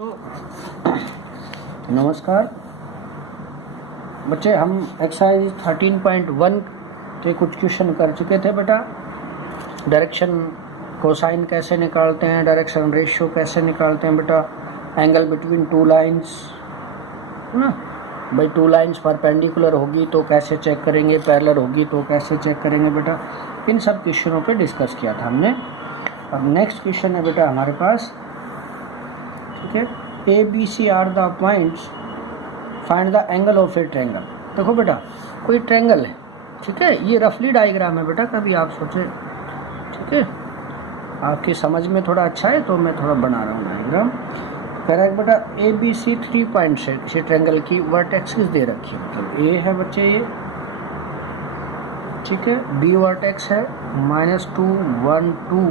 तो नमस्कार बच्चे, हम एक्सरसाइज 13.1 के कुछ क्वेश्चन कर चुके थे बेटा। डायरेक्शन कोसाइन कैसे निकालते हैं, डायरेक्शन रेशियो कैसे निकालते हैं बेटा, एंगल बिटवीन टू लाइंस ना भाई, टू लाइंस परपेंडिकुलर होगी तो कैसे चेक करेंगे, पैरेलल होगी तो कैसे चेक करेंगे बेटा। इन सब क्वेश्चनों पे डिस्कस किया था हमने। अब नेक्स्ट क्वेश्चन है बेटा हमारे पास, ठीक है। A B C are the points, find the angle of a triangle. देखो बेटा, कोई ट्रायंगल है, ठीक है। ये रफली डायग्राम है बेटा, कभी आप सोचे, ठीक है, आपकी समझ में थोड़ा अच्छा है तो मैं थोड़ा बना रहा हूँ डायग्राम। कह रहा है बेटा ए बी सी 3 पॉइंट्स है, इसे ट्रायंगल की वर्टेक्सेस दे रखी है। मतलब ए है बच्चे ये, ठीक है, बी वर्टेक्स है -2 1 2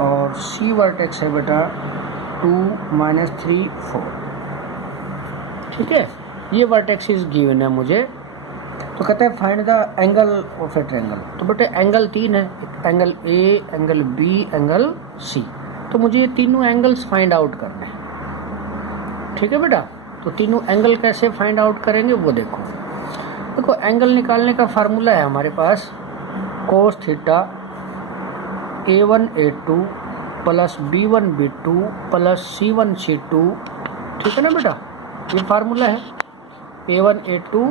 और सी वर्टेक्स है बेटा 2 -3 4, ठीक है। ये वर्टेक्सेस गिवन है मुझे, तो कहते हैं find the angle of a triangle. तो बेटे एंगल 3 है, angle A, angle B, angle C. तो मुझे ये तीनों एंगल्स फाइंड आउट करने हैं, ठीक है बेटा। तो तीनों एंगल कैसे फाइंड आउट करेंगे वो देखो। देखो एंगल निकालने का फार्मूला है हमारे पास cos theta A1 A2 plus B1 B2 plus C1 C2, ठीक है ना बेटा। ये फार्मूला है A1 A2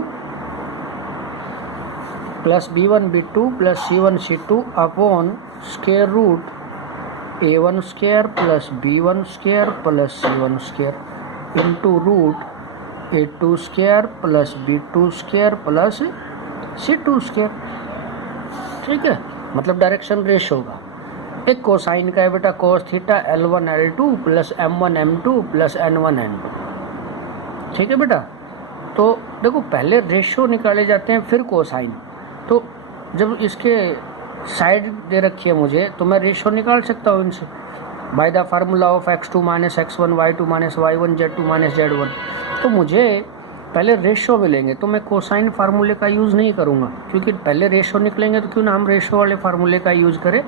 plus B1 B2 plus C1 C2 upon square root A1 square plus B1 square plus C1 square into root A2 square plus B2 square plus C2 square, ठीक है। मतलब direction ratio होगा। एक cosine का है बेटा cos theta L1 L2 plus M1 M2 plus N1 N2, ठीक है बेटा। तो देखो पहले रेशियो निकाले जाते हैं फिर कोसाइन। तो जब इसके साइड दे रखी है मुझे तो मैं रेशियो निकाल सकता हूँ इनसे by the formula of x2 - x1 y2 - y1 z2 - z1। तो मुझे पहले रेशियो मिलेंगे, तो मैं कोसाइन फार्मूले का यूज़ नहीं करूँगा, क्योंकि पहले रेशियो निकलेंगे तो क्यों ना हम रेशियो वाले फार्मूले का यूज़ करें।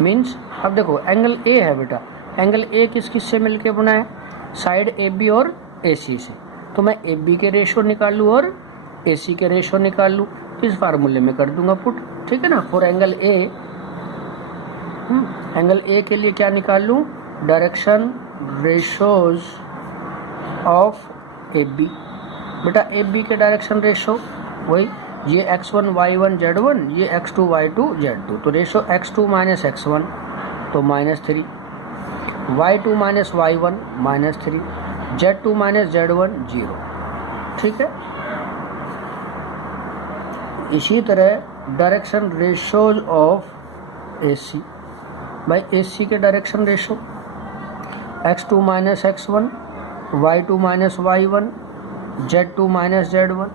मीन्स अब देखो एंगल ए है बेटा, एंगल ए किस से मिलके बना है, साइड ए बी और ए सी से। तो मैं ए बी के रेशियो निकाल लूँ और ए सी के रेशियो निकाल लूँ, इस फार्मूले में कर दूंगा पुट, ठीक है ना। For angle A, angle A के लिए क्या निकाल लूँ, direction ratios of A B. बेटा ए बी के डायरेक्शन रेशियो वही, ये x1 y1 z1, ये x2 y2 z2। तो रेशियो x2 - x1 तो -3, y2 - y1 -3, z2 - z1 0, ठीक है। इसी तरह डायरेक्शन रेशियोज ऑफ AC, भाई AC के direction ratio x2 - x1, y2 - y1, z2 - z1।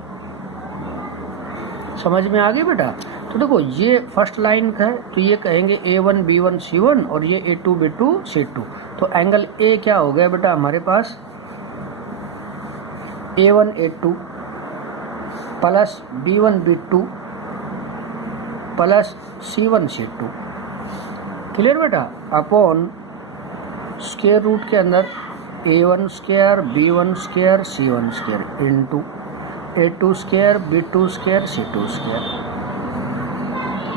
समझ में आ गई बेटा। तो देखो ये फर्स्ट लाइन का है, तो ये कहेंगे A1 B1 C1 और ये A2 B2 C2। तो एंगल A क्या हो गया बेटा हमारे पास, A1 A2 plus B1 B2 plus C1 C2, clear बेटा, अपॉन स्क्वायर रूट के अंदर A1 square B1 square C1 square into A2 square B2 square C2 square,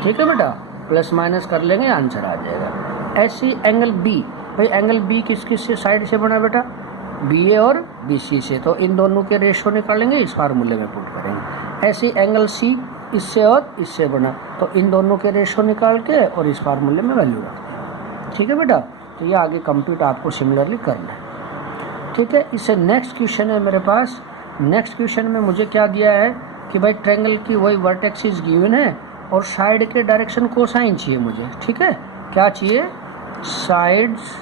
ठीक है बेटा। प्लस माइनस कर लेंगे, आंसर आ जाएगा। ऐसी एंगल B, भाई एंगल B किस से साइड से बना बेटा, BA और BC से। तो इन दोनों के रेशियो निकालेंगे, इस फार्मूले में पुट करेंगे। ऐसी एंगल C इससे और इससे बना, तो इन दोनों के रेशियो निकाल के और इस फार्मूले में वैल्यू रख, ठीक है बेटा। तो ये आगे कंप्लीट आपको सिमिलरली करना है, ठीक है। इससे नेक्स्ट क्वेश्चन है मेरे पास। नेक्स्ट क्वेश्चन में मुझे क्या दिया है कि भाई ट्रायंगल की वही वर्टेक्सेस गिवन है और साइड के डायरेक्शन कोसाइन चाहिए मुझे, ठीक है। क्या चाहिए, साइड्स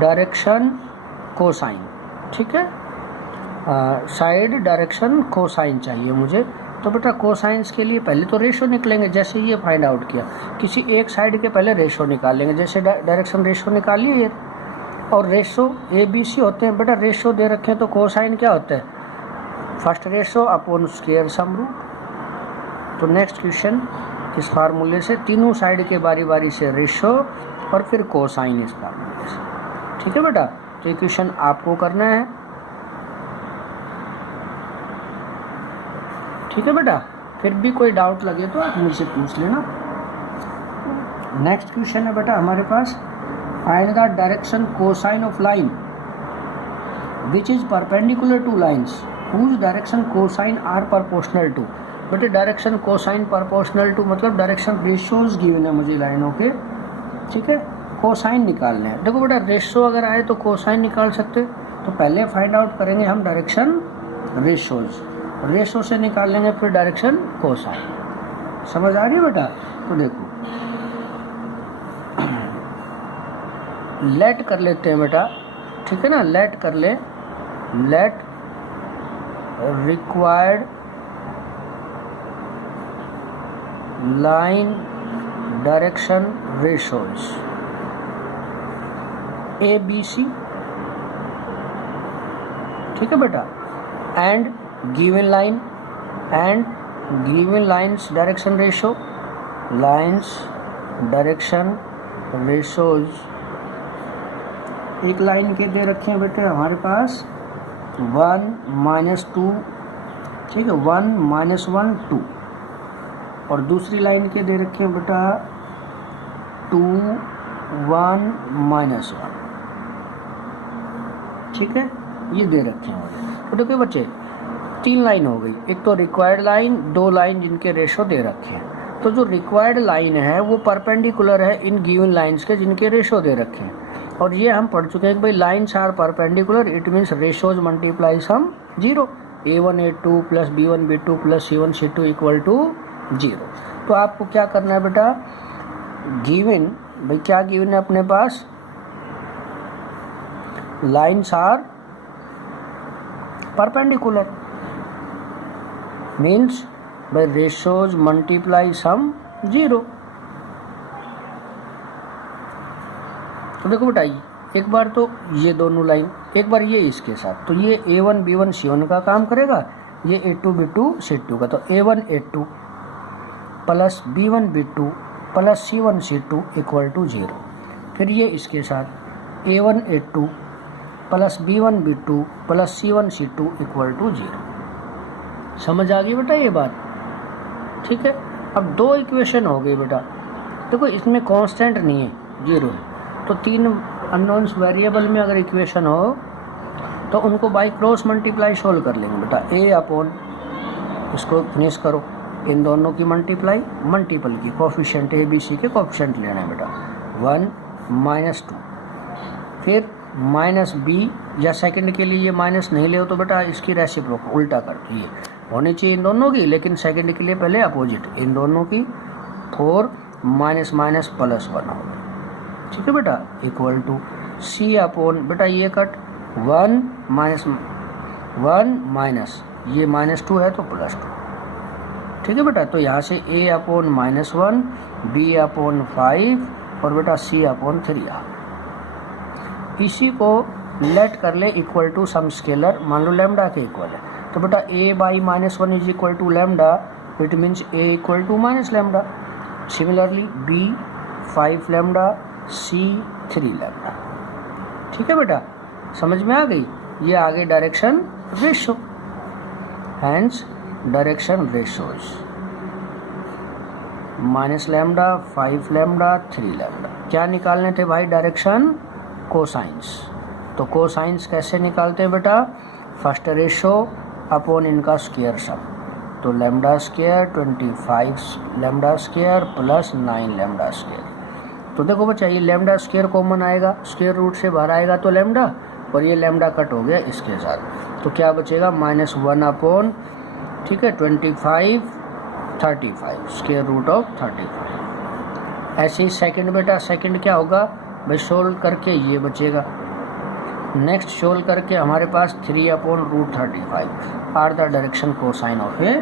डायरेक्शन कोसाइन, ठीक है। साइड डायरेक्शन कोसाइन चाहिए मुझे। तो बेटा कोसाइंस के लिए पहले तो रेशियो निकलेंगे, जैसे ये फाइंड आउट किया, किसी एक साइड के पहले रेशियो निकाल लेंगे, जैसे डायरेक्शन रेशियो निकालिए। और रेशियो ABC होते हैं बेटा, रेशियो दे रखे हैं तो कोसाइन क्या होता है, first ratio upon square sum root. तो नेक्स्ट क्वेश्चन इस फार्मूले से तीनों साइड के बारी बारी से रेशियो और फिर कोसाइन इस फार्मूले से, ठीक है बेटा, तो इक्वेशन आपको करना है। ठीक है बेटा, फिर भी कोई डाउट लगे तो आप मुझसे पूछ लेना। नेक्स्ट क्वेश्चन है बेटा हमारे पास, find the direction cosine of line which is perpendicular to lines whose direction cosine are proportional to. बेटे डायरेक्शन कोसाइन प्रोपोर्शनल टू मतलब डायरेक्शन रेशियोज गिवन है मुझे लाइनों के। ठीक है, कोसाइन निकालने हैं। देखो बेटा रेशियो अगर आए तो कोसाइन निकाल सकते, तो पहले फाइंड आउट करेंगे हम डायरेक्शन रेशियोज, रेशियो से निकाल लेंगे फिर डायरेक्शन कोसाइन। समझ आ रही है बेटा? तो देखो लेट कर लेते हैं बेटा, ठीक है ना, लेट कर ले, let required line direction ratios a B c. ठीक है बेटा, and given line and given lines direction ratio, lines direction ratios एक लाइन के दे रखे हैं बेटे हमारे पास 1 - 2, ठीक है, 1 - 1 2, और दूसरी लाइन के दे रखे हैं बेटा 2 1 - 1। ठीक है, ये दे रखे हैं मुझे। तो देखिए बच्चे 3 लाइन हो गई, एक तो रिक्वायर्ड लाइन, 2 लाइन जिनके रेशो दे रखे हैं। तो जो रिक्वायर्ड लाइन है वो परपेंडिकुलर है इन गिवन लाइंस के जिनके रेशो दे रखे हैं, और ये हम पढ़ चुके हैं कि भाई lines are perpendicular, it means ratios multiply sum 0, a1 a2 plus b1 b2 plus c1 c2 equal to 0। तो आपको क्या करना है बेटा, गिवन, भाई क्या गिवन है अपने पास, lines are perpendicular means by ratios multiply sum 0। तो देखो बेटा एक बार तो ये दोनों लाइन, एक बार ये इसके साथ, तो ये a1 b1 c1 का काम करेगा, ये a2 b2 c2 का, तो a1 a2 plus b1 b2 plus c1 c2 equal to 0। फिर ये इसके साथ a1 a2 plus b1 b2 plus c1 c2 equal to 0। समझ आ गई बेटा ये बात? ठीक है, अब 2 इक्वेशन हो गई बेटा। देखो इसमें कांस्टेंट नहीं है, 0 है, तो 3 अननोन्स वेरिएबल में अगर इक्वेशन हो तो उनको बाई क्रॉस मल्टीप्लाई सोल्व कर लेंगे बेटा। a अपॉन, इसको फिनिश करो, इन दोनों की मल्टीप्लाई, मल्टीपल की कोफिशिएंट a b c के कोफिशिएंट लेना है बेटा, 1 - 2, फिर माइनस b, या सेकंड के लिए ये माइनस नहीं ले तो बेटा इसकी रेसिप्रोकल उल्टा कर दो, ये होनी चाहिए इन दोनों की, लेकिन सेकंड के लिए पहले अपोजिट, इन दोनों की 4 माइनस माइनस प्लस 1 होगा। ठीक है बेटा, इक्वल टू c अपॉन, बेटा ये कट 1 माइनस ये -2 है तो +2। ठीक है बेटा, तो यहाँ से a अपॉन -1, b अपॉन 5 और बेटा c अपॉन 3 आ। इसी को लेट कर ले इक्वल टू सम स्केलर, मान लो लैम्डा के इक्वल है, तो बेटा a by -1 is equal to lambda, it means a equal to minus lambda. Similarly b 5 lambda, c 3 lambda. ठीक है बेटा, समझ में आ गई? ये आगे direction ratio, hence direction ratios minus lambda, 5 lambda, 3 lambda. क्या निकालने थे भाई? Direction cosines. तो कोसाइंस कैसे निकालते हैं बेटा? फर्स्ट रेशो अपॉन इनका स्क्वायर सम, तो lambda square 25 lambda square plus 9 lambda square. तो देखो बच्चा ये लैम्डा स्क्वायर कॉमन आएगा, स्क्वायर रूट से बाहर आएगा तो लैम्डा, और ये लैम्डा कट हो गया इसके साथ, तो क्या बचेगा? -1 अपॉन, ठीक है, 25 35 स्क्वायर रूट ऑफ 35। ऐसे ही सेकंड बेटा, सेकंड क्या होगा भाई? सोल्व करके ये बचेगा, नेक्स्ट सोल्व करके हमारे पास 3 upon root 35 are the direction cosine of a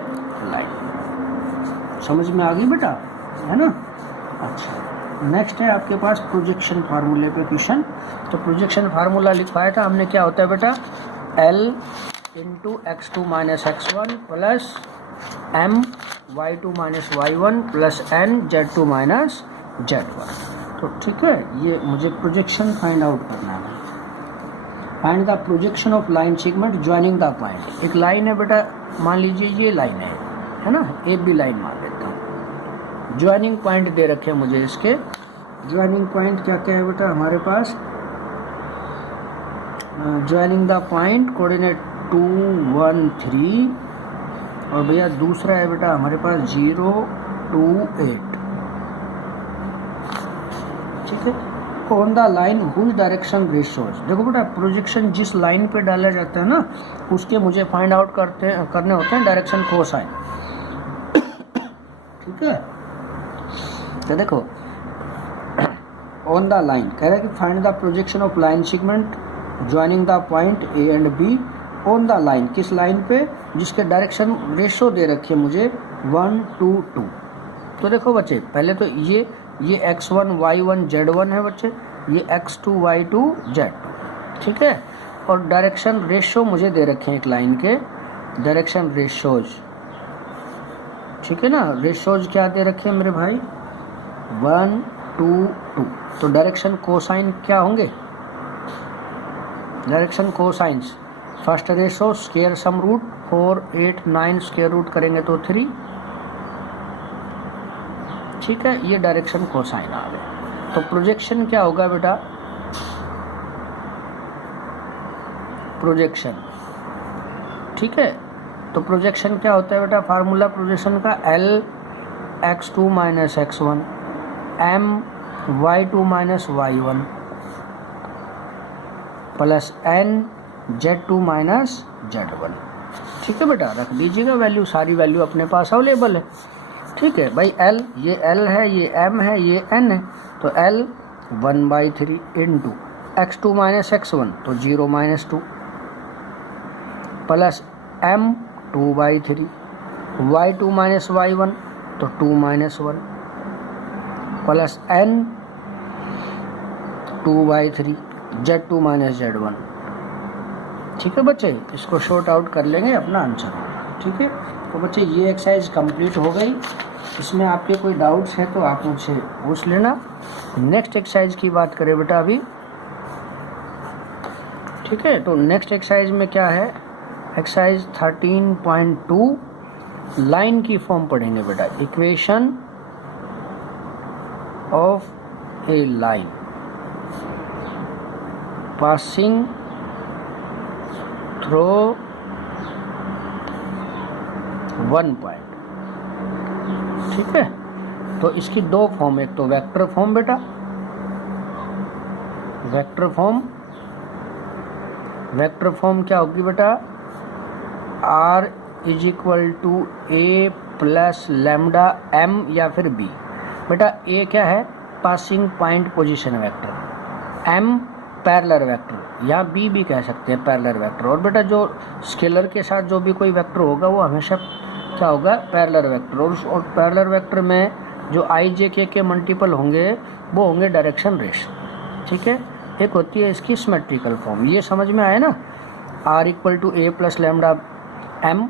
line. समझ में आ गई बेटा, है ना? अच्छा, नेक्स्ट है आपके पास प्रोजेक्शन फार्मूले पे क्वेश्चन। तो प्रोजेक्शन फार्मूला लिखवाया था हमने, क्या होता है बेटा? L into x2 - x1 plus m y2 - y1 plus n z2 - z1। तो ठीक है, ये मुझे प्रोजेक्शन फाइंड आउट करना है। Find the projection of line segment joining the point. एक लाइन है बेटा, मान लीजिए ये लाइन है ना, ए बी लाइन मान लेता हूँ। ज्वाइनिंग पॉइंट दे रखे हैं मुझे इसके। ज्वाइनिंग पॉइंट क्या क्या है बेटा हमारे पास? ज्वाइनिंग द पॉइंट कोऑर्डिनेट 2 1 3, और भैया दूसरा है बेटा हमारे पास 0 2 8। ठीक है। On the line whose direction ratios. देखो बेटा प्रोजेक्शन जिस लाइन पे डाला जाता है ना, उसके मुझे फाइंड आउट करने होते हैं डायरेक्शन कोसाइन। ठीक है। तो देखो ऑन द लाइन कह रहा है कि find the projection of line segment joining the point A and be on the line. किस लाइन पे? जिसके डायरेक्शन रेशो दे रखी है मुझे 1 2 2। तो देखो बच्चे पहले तो ये x1 y1 z1 है बच्चे, ये x2 y2 z2। ठीक है। और डायरेक्शन रेशो मुझे दे रखे हैं एक लाइन के डायरेक्शन रेशोज। ठीक है ना, रेशोज क्या दे रखे हैं मेरे भाई? 1 2 2। तो डायरेक्शन कोसाइन क्या होंगे? Direction cosines first ratio square sum root 4 8 9 square root करेंगे तो 3। ठीक है, ये डायरेक्शन कोसाइन आ गए। तो प्रोजेक्शन क्या होगा बेटा? प्रोजेक्शन। ठीक है। तो प्रोजेक्शन क्या होता है बेटा? फार्मूला प्रोजेक्शन का L x2 minus x1 M y2 minus y1 plus N z2 minus z1। ठीक है बेटा, रख दीजिएगा वैल्यू, सारी वैल्यू अपने पास अवेलेबल है। ठीक है भाई, L ये L है, ये M है, ये N है। तो L 1/3 into x2 minus x1 तो 0 minus 2 plus M 2/3 y2 minus y1 तो 2 minus 1 plus N 2/3 z2 minus z1। ठीक है बच्चे, इसको शॉर्ट आउट कर लेंगे, अपना आंसर होगा। ठीक है। तो बच्चे ये एक्सरसाइज कंप्लीट हो गई। इसमें आपके कोई डाउट्स है तो आप मुझसे पूछ लेना। नेक्स्ट एक्सरसाइज की बात करें बेटा अभी। ठीक है। तो नेक्स्ट एक्सरसाइज में क्या है? एक्सरसाइज 13.2 लाइन की फॉर्म पढ़ेंगे बेटा। Equation of a line passing through 1 point. ठीक है। तो इसकी दो फॉर्म, एक तो वेक्टर फॉर्म बेटा, वेक्टर फॉर्म क्या होगी बेटा? R = A plus lambda M या फिर B। बेटा A क्या है? Passing point position vector, M parallel vector, या B भी कह सकते हैं पैरेलल वेक्टर। और बेटा जो स्केलर के साथ जो भी कोई वेक्टर होगा वो हमेशा क्या होगा? Parallel vector. और पैरेलल वेक्टर में जो i j k के मल्टीपल होंगे वो होंगे डायरेक्शन रेशो। ठीक है। एक होती है इसकी सिमेट्रिकल फॉर्म, ये समझ में आया ना? R = A plus lambda M।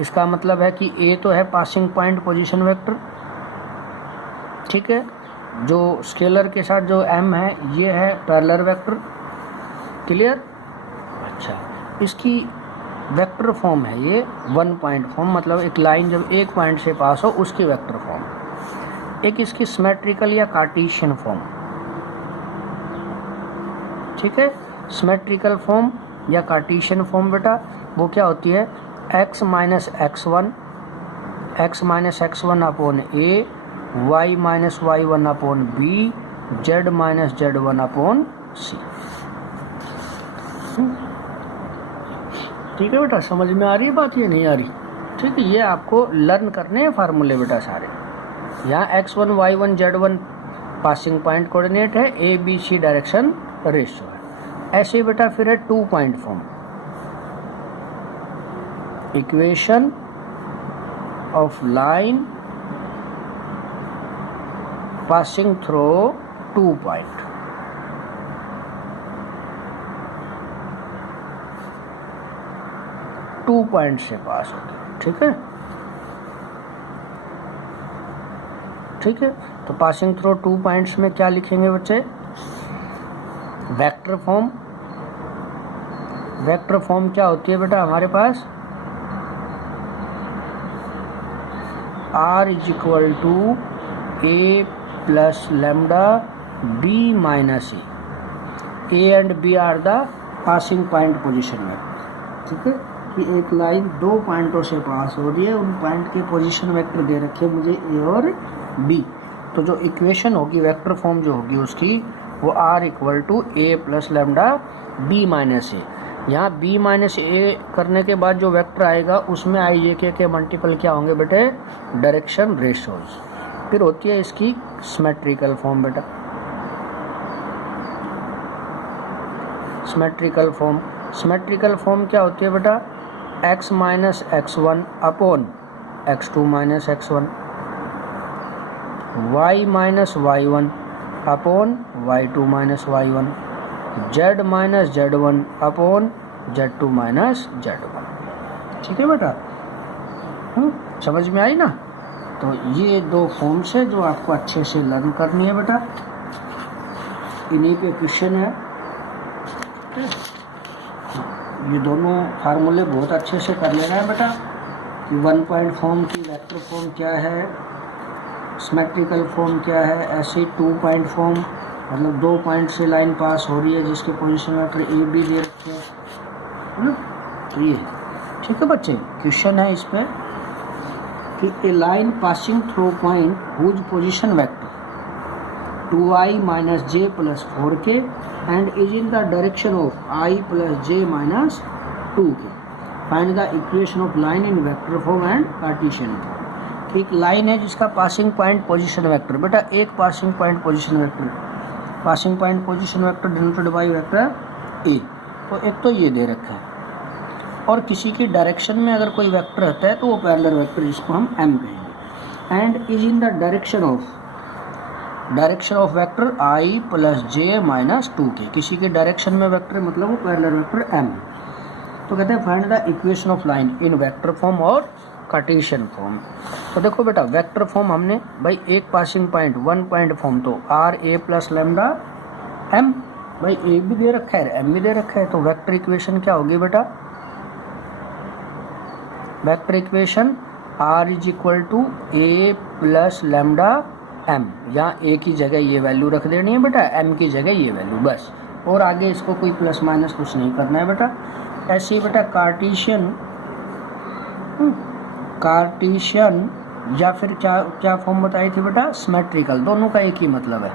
इसका मतलब है कि A तो है पासिंग पॉइंट पोजीशन वेक्टर। ठीक है। जो स्केलर के साथ जो M है ये है पैरेलल वेक्टर। क्लियर? अच्छा, इसकी वेक्टर फॉर्म है ये 1 पॉइंट फॉर्म, मतलब एक लाइन जब एक पॉइंट से पास हो उसकी वेक्टर फॉर्म। एक इसकी सिमेट्रिकल या कार्टेशियन फॉर्म। ठीक है। सिमेट्रिकल फॉर्म या कार्टेशियन फॉर्म बेटा वो क्या होती है? x minus x1 upon A, y minus y1 upon B, z minus z1 upon C। ठीक है बेटा, समझ में आ रही है बात? ये नहीं आ रही? ठीक है, ये आपको लर्न करने हैं फार्मूले बेटा सारे। यहाँ x1 y1 z1 passing point coordinate है, A B C direction ratio है। ऐसे बेटा फिर है 2 point form. Equation of line passing through 2 point. Two point से पास होते हैं। ठीक है। ठीक है। तो पासिंग थ्रू 2 पॉइंट्स में क्या लिखेंगे बच्चे? वेक्टर फॉर्म वेक्टर फॉर्म क्या होती है बेटा हमारे पास, R is equal to a plus lambda b minus a and b are the passing point position vector. ठीक है, कि एक लाइन दो पॉइंटों से पास हो रही है, उन पॉइंट के पोजीशन वेक्टर दे रखे मुझे ए और बी। तो जो इक्वेशन होगी वेक्टर फॉर्म जो होगी उसकी वो R equal to a plus lambda b minus a. यहाँ बी माइनस ए करने के बाद जो वेक्टर आएगा उसमें आई जे के मल्टीपल क्या होंगे बेटे, डायरेक्शन रेशियोज। फिर होती है इसकी सिमेट्रिकल फॉर्म बेटा, सिमेट्रिकल फॉर्म। सिमेट्रिकल फॉर्म क्या होती है बेटा, x minus x one upon x two minus x one, y minus y one upon y two minus y one, z minus z one upon z two minus z one. ठीक है बेटा, समझ में आई ना। तो ये दो फॉर्म्स है जो आपको अच्छे से लर्न करनी है बेटा, इन्हीं पे क्वेश्चन है। ये दोनों फार्मूले बहुत अच्छे से कर लेना है बेटा, कि वन पॉइंट फॉर्म की वेक्टर फॉर्म क्या है, सिमेट्रिकल फॉर्म क्या है, ऐसे टू पॉइंट फॉर्म मतलब दो पॉइंट से लाइन पास हो रही है जिसके पोजीशन वेक्टर ए बी दे रखे हैं। तो ये ठीक है बच्चे, क्वेश्चन है इस पे कि a line passing through point whose position vector 2i minus j plus 4k and is in the direction of i plus j minus 2k, find the equation of line in vector form and Cartesian form. एक line है जिसका passing point position vector, बेटा एक passing point position vector, passing point position vector denoted by vector a. तो एक तो ये दे रखा है, और किसी की डायरेक्शन में अगर कोई वेक्टर रहता है तो वो पैरेलल वेक्टर, जिसको हम एम कहेंगे। And is in the direction of vector I plus j minus 2k, किसी के डायरेक्शन में वेक्टर मतलब वो पैरेलल वेक्टर एम। तो कहते हैं find the equation of line in vector form और कार्टेशियन फॉर्म। तो देखो बेटा वेक्टर फॉर्म हमने भाई एक passing point one point form, तो r a plus lambda m, भाई ए भी दे रखा है एम भी दे रखा है, तो वेक्टर इक्वेशन क्या होगी बेटा, vector equation r is equal to a plus lambda m. यहाँ ए की जगह ये वैल्यू रख देनी है बेटा, एम की जगह ये वैल्यू बस, और आगे इसको कोई प्लस माइनस कुछ नहीं करना है बेटा। ऐसे ही बेटा कार्टेशियन या फिर क्या फॉर्म बताई थी बेटा, सिमेट्रिकल, दोनों का एक ही मतलब है।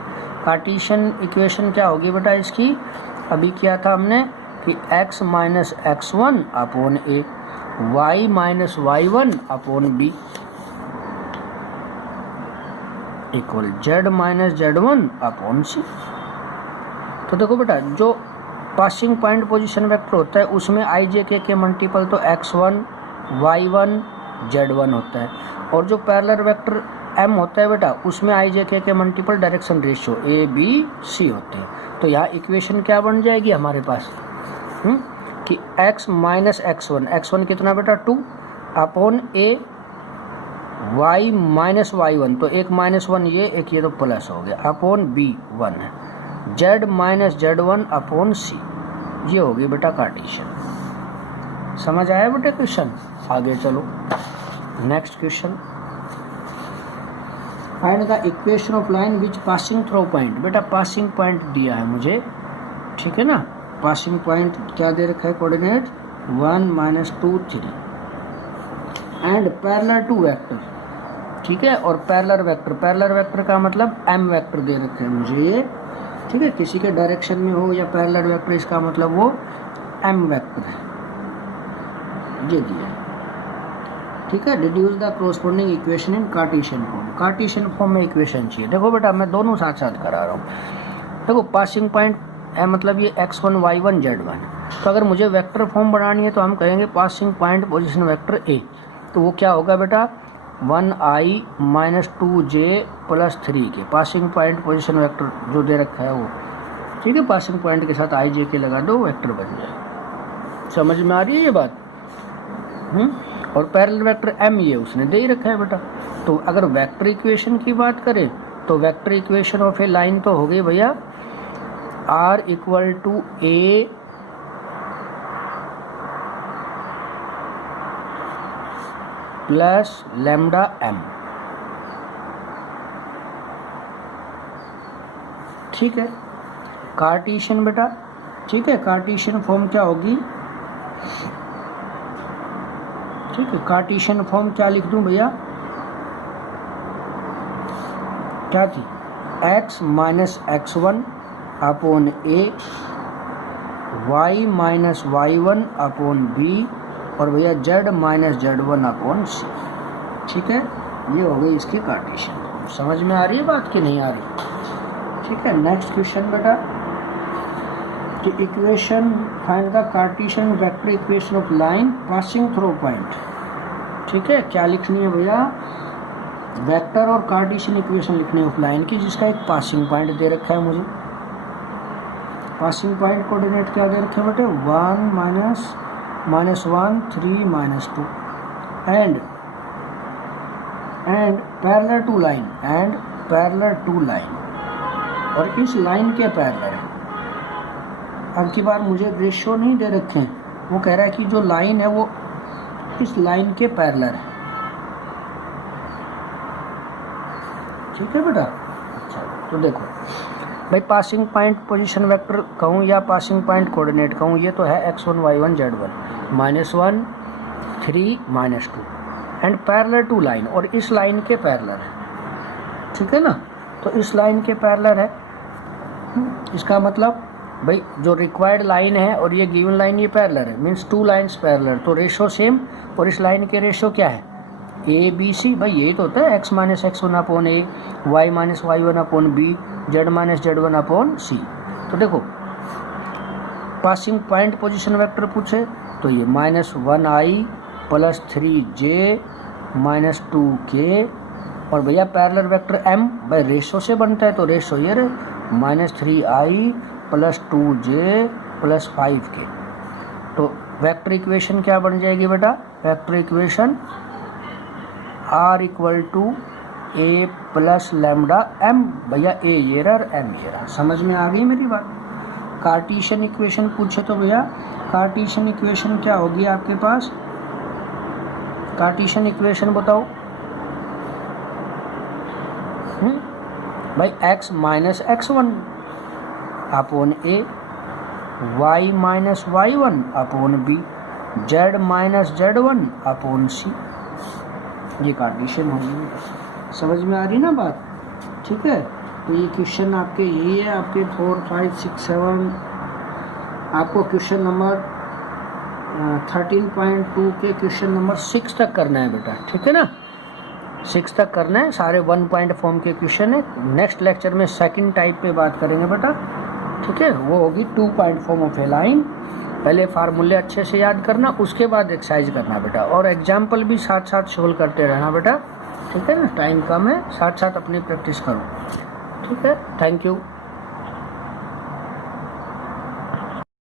कार्टेशियन इक्वेशन क्या होगी बेटा इसकी, अभी किया था हमने कि x minus x one upon ए, y minus y one upon b equal z minus z one upon सी। तो देखो बेटा जो पासिंग पॉइंट पोजीशन वेक्टर होता है उसमें आई जे के मल्टीपल तो x1 y1 z1 होता है, और जो पैरेलल वेक्टर m होता है बेटा उसमें आई जे के multiple direction ratio a b c होते हैं। तो यहाँ इक्वेशन क्या बन जाएगी हमारे पास कि x माइनस x1 कितना बेटा 2 upon a y minus y1, तो एक माइनस वन ये तो प्लस हो गया, अपॉन b 1 है, z minus z1 upon c, ये होगी बेटा कार्टेशियन। समझ आया बेटा क्वेश्चन। आगे चलो next question, find the equation of line which passing through point. बेटा पासिंग पॉइंट दिया है मुझे, ठीक है ना, पासिंग पॉइंट क्या दे रखा है, coordinate 1 -2 3 and parallel to vector, ठीक है, और पैरेलल वेक्टर का मतलब m वेक्टर दे रखे हैं मुझे ये, ठीक है, किसी के डायरेक्शन में हो या पैरेलल वेक्टर, इसका मतलब वो m वेक्टर है, ये दिया है, ठीक है। Deduce the corresponding equation in Cartesian form. Cartesian form में इक्वेशन चाहिए। देखो बेटा मैं दोनों साथ साथ करा रहा हूँ। देखो पासिंग पॉइंट मतलब ये x1 y1 z1, तो अगर मुझे वेक्टर फॉर्म बनानी है तो हम कहेंगे passing point position vector a, तो वो क्या होगा बेटा 1i minus 2j plus 3k, passing point position vector जो दे रखा है वो, ठीक है, पासिंग पॉइंट के साथ i j के लगा दो, वेक्टर बन जाए। समझ में आ रही है ये बात। और पैरेलल वेक्टर m ये उसने दे ही रखा है बेटा। तो अगर वेक्टर इक्वेशन की बात करें तो vector equation of a line तो हो गई भैया r equal to a plus lambda m। ठीक है, कार्टेशियन बेटा, ठीक है, कार्टेशियन फॉर्म क्या होगी, ठीक है, कार्टेशियन फॉर्म क्या लिख दूं भैया, क्या थी, x minus x1 upon a, y minus y1 upon b, और भैया z minus z1 upon c। ठीक है, ये हो गई इसकी कार्टेशियन फॉर्म। समझ में आ रही है बात कि नहीं आ रही? ठीक है, नेक्स्ट क्वेश्चन बेटा, कि equation find the Cartesian vector equation of line passing through point. ठीक है, क्या लिखनी है भैया, वेक्टर और कार्टेशियन इक्वेशन लिखनी है ऑफ लाइन की जिसका एक पासिंग पॉइंट दे रखा है मुझे। पासिंग पॉइंट कोऑर्डिनेट क्या दे रखे हैं बेटे, 1 minus 1 3 minus 2 and parallel to line, और इस लाइन के पैरेलल है। अब की बार मुझे रेशियो नहीं दे रखे हैं, वो कह रहा है कि जो लाइन है वो इस लाइन के पैरेलल है। ठीक है बेटा, अच्छा तो देखो भाई, पासिंग पॉइंट पोजीशन वेक्टर कहूँ या पासिंग पॉइंट कोऑर्डिनेट कहूँ, ये तो है x1 y1 z1 -1 3 -2 and parallel to line, और इस लाइन के पैरेलल है। ठीक है ना, तो इस लाइन के पैरेलल है, इसका मतलब भाई जो रिक्वायर्ड लाइन है और ये गिवन लाइन ये पैरेलल है, मींस टू लाइंस पैरेलल, तो रेशो सेम, और इस लाइन के रेशो क्या है, ए बी सी। भाई यही तो होता है x माइनस x1 अपॉन ए, y minus y1 upon B, z minus z1 upon सी। तो देखो पासिंग पॉइंट पोजीशन वेक्टर पूछे तो ये -1i plus 3j minus 2k, और भैया पैरेलल वेक्टर m भाई रेशो से बनता है, तो रेशो ये रहे -3i plus 2j plus 5k। तो वेक्टर इक्वेशन क्या बन जाएगी बेटा, vector equation r equal to a plus lambda m, भैया a ये रहा और m ये रहा। समझ में आ गई मेरी बात? कार्टेशियन इक्वेशन पूछे तो भैया कार्टेशियन इक्वेशन क्या होगी आपके पास, कार्टेशियन इक्वेशन बताओ भाई, x minus x1 upon a, y minus y1 upon b, z minus z1 upon c, ये कार्टेशियन होगी। समझ में आ रही ना बात? ठीक है, तो ये क्वेश्चन आपके यही है, आपके 4 5 6 7, आपको क्वेश्चन नंबर 13.2 के क्वेश्चन नंबर 6 तक करना है बेटा। ठीक है ना, 6 तक करना है, सारे 1 पॉइंट फॉर्म के क्वेश्चन है। नेक्स्ट लेक्चर में सेकंड टाइप पे बात करेंगे बेटा। ठीक है, वो होगी 2 point form of a line. पहले फार्मूले अच्छे से याद करना, उसके बाद एक्सरसाइज करना बेटा, और एग्जाम्पल भी साथ साथ सोल्व करते रहना बेटा। ठीक है ना, टाइम कम है, साथ साथ अपनी प्रैक्टिस करो। ठीक है, थैंक यू।